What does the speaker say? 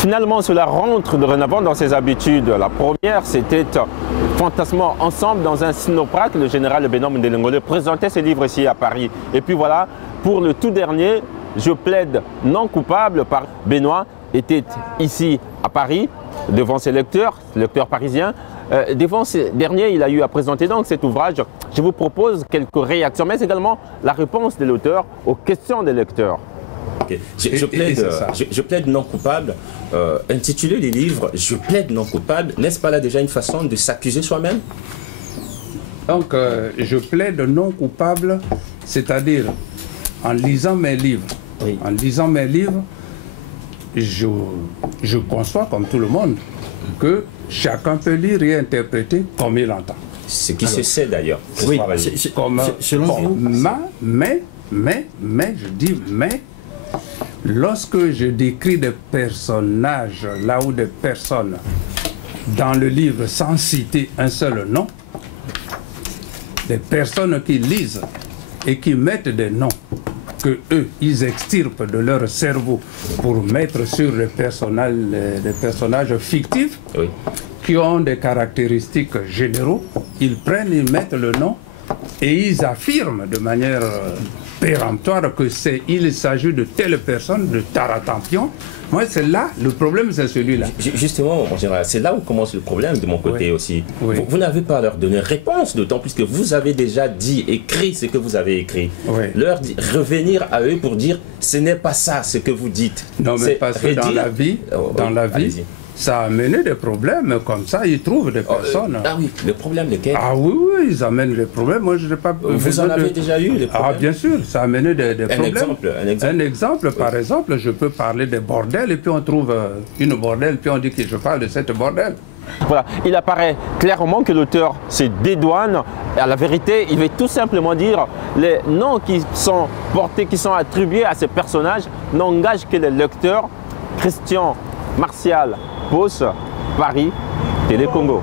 Finalement, cela rentre dorénavant dans ses habitudes. La première, c'était fantasmant ensemble dans un cynoprate. Le général Benoît Mondelengole présentait ses livres ici à Paris. Et puis voilà, pour le tout dernier, Je plaide non coupable par Benoît, était ici à Paris, devant ses lecteurs parisiens. Devant ces derniers, il a eu à présenter donc cet ouvrage. Je vous propose quelques réactions, mais également la réponse de l'auteur aux questions des lecteurs. Okay. Je plaide non coupable. Intituler les livres « Je plaide non coupable », n'est-ce pas là déjà une façon de s'accuser soi-même? Donc, je plaide non coupable, c'est-à-dire en lisant mes livres. Oui. En lisant mes livres, je conçois comme tout le monde que chacun peut lire et interpréter comme il entend. Ce qui se sait d'ailleurs. Oui, selon vous. Mais, je dis mais, lorsque je décris des personnages, là où des personnes, dans le livre, sans citer un seul nom, des personnes qui lisent et qui mettent des noms que eux, ils extirpent de leur cerveau pour mettre sur des personnages fictifs, oui, qui ont des caractéristiques généraux, ils prennent, ils mettent le nom et ils affirment de manière péremptoire il s'agit de telle personne, de Taratampion. Moi, c'est là, le problème, c'est celui-là. Justement, en général, c'est là où commence le problème de mon côté, oui, aussi. Oui. Vous n'avez pas à leur donner réponse, d'autant plus que vous avez déjà dit, écrit ce que vous avez écrit. Oui. Revenir à eux pour dire, ce n'est pas ça ce que vous dites. Non, mais parce que dans la vie, ça a amené des problèmes comme ça, ils trouvent des personnes. Ah oui, le problème lesquels? Ah oui, oui, ils amènent des problèmes. Moi, je n'ai pas. Vous en avez déjà eu des problèmes? Ah, bien sûr, ça a amené des problèmes. Un exemple, oui. Par exemple, je peux parler des bordels et puis on trouve une bordel, puis on dit que je parle de cette bordel. Voilà, il apparaît clairement que l'auteur se dédouane. À la vérité, il veut tout simplement dire les noms qui sont portés, qui sont attribués à ces personnages n'engagent que les lecteurs. Christian Martial Pos, Paris, Télé Congo.